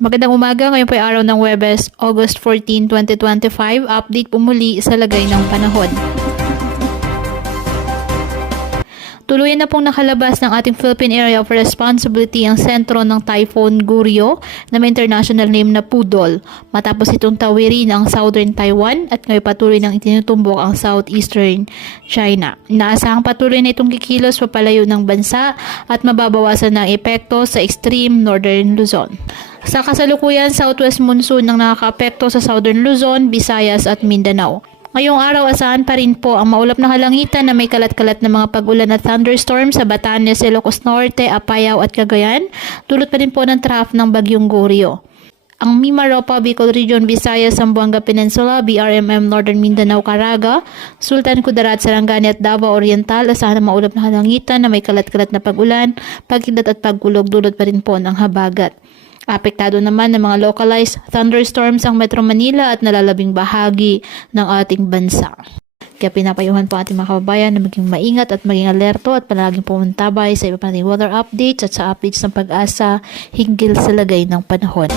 Magandang umaga, ngayon po ay araw ng Huwebes, August 14, 2025. Update po muli sa lagay ng panahon. Tuluyan na pong nakalabas ng ating Philippine Area of Responsibility ang sentro ng Typhoon Goryeo na may international name na Pudol. Matapos itong tawirin ang Southern Taiwan at ngayon patuloy nang itinutumbok ang Southeastern China. Inaasahang patuloy na itong kikilos papalayo ng bansa at mababawasan ng epekto sa extreme Northern Luzon. Sa kasalukuyan, southwest monsoon ang nakakaapekto sa Southern Luzon, Visayas at Mindanao. Ngayong araw, asahan pa rin po ang maulap na kalangitan na may kalat-kalat na mga pag-ulan at thunderstorm sa Batanes, Ilocos Norte, Apayao at Cagayan, dulot pa rin po ng trough ng Bagyong Goryeo. Ang Mimaropa, Bicol Region, Visayas, Zamboanga Peninsula, BRMM, Northern Mindanao, Caraga, Sultan Kudarat, Sarangani at Davao Oriental, asahan ang maulap na kalangitan na may kalat-kalat na pag-ulan, pagkilat at pagkulog, dulot pa rin po ng habagat. Apektado naman ng mga localized thunderstorms ang Metro Manila at nalalabing bahagi ng ating bansa. Kaya pinapayuhan po ating mga kababayan na maging maingat at maging alerto at palaging pumuntabay sa iba pa nating weather updates at sa updates ng pag-asa hinggil sa lagay ng panahon.